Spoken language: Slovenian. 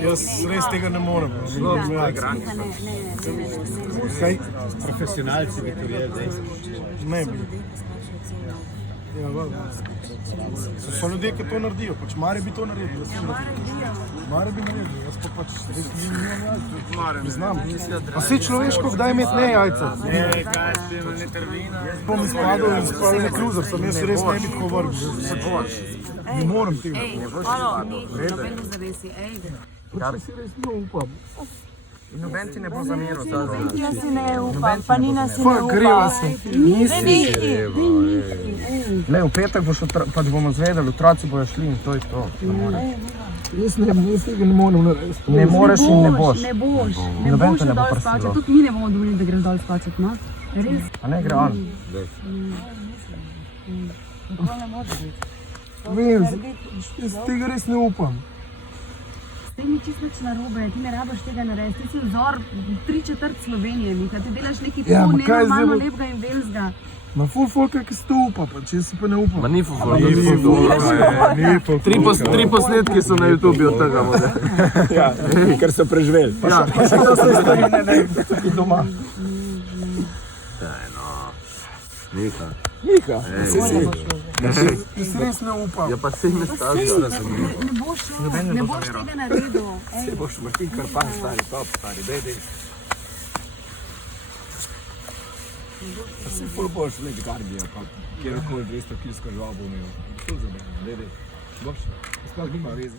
Jaz res tega ne morem. Kaj profesionalci bi to vedeli? Ne bi. Ja, so ljudje, ki to naredijo, pač Mare bi to naredil. Mare bi naredil, jaz pa pač nimam jajca. Ne znam. Pa si človeško, kdaj imeti ne jajca? Ne, kaj spijemo, ne trvina. Jaz bom izpadal in spravil na kruzer, sem jaz res ne bi tako vrbil. Ne morem tega. Noben zavesi, Če si res ne upam. In noben ti ne bo zameril. jaz si ne upam, pa Nina si ne Fak, kriva upa. sem. Ne, v petek pač bomo zvedeli, otroci bojo šli in to je to. Jaz tega ne morem narediti. Ne moreš in ne boš. Ne boš Noben te ne bo dol prisilil. spačati, tudi mi ne bomo dovolili, da greš dol spačati, no? Res? A ne gre on. Tako ne može biti. Vem, jaz tega res ne upam. S tem ni čisto nič narobe, ti ne rabiš tega narediti, ti si vzor 3/4 Slovenije, Mika, ti delaš nekaj Ja, tako ma kaj zdaj nenormalno bo- lepega in velzga. Na ful folka, ki se to upa, pa če si pa ne upam. Ni fufo. Tri posnetki so na YouTubi od tega. Ja, ker so preživeli. Ja, pa se to se stvari ne tukaj doma. Nika. Nika, Jaz res ne upam. Ja pa se mi stavijo. Ne boš šel, ne boš tega naredil. se boš Martin Karpan, stari, top, stari, dej. Se ful boš leč Gardija, pa kjerkoli 200 kilsko žval bo imel. Ful za mene, dej. Boš, sploh nima veze.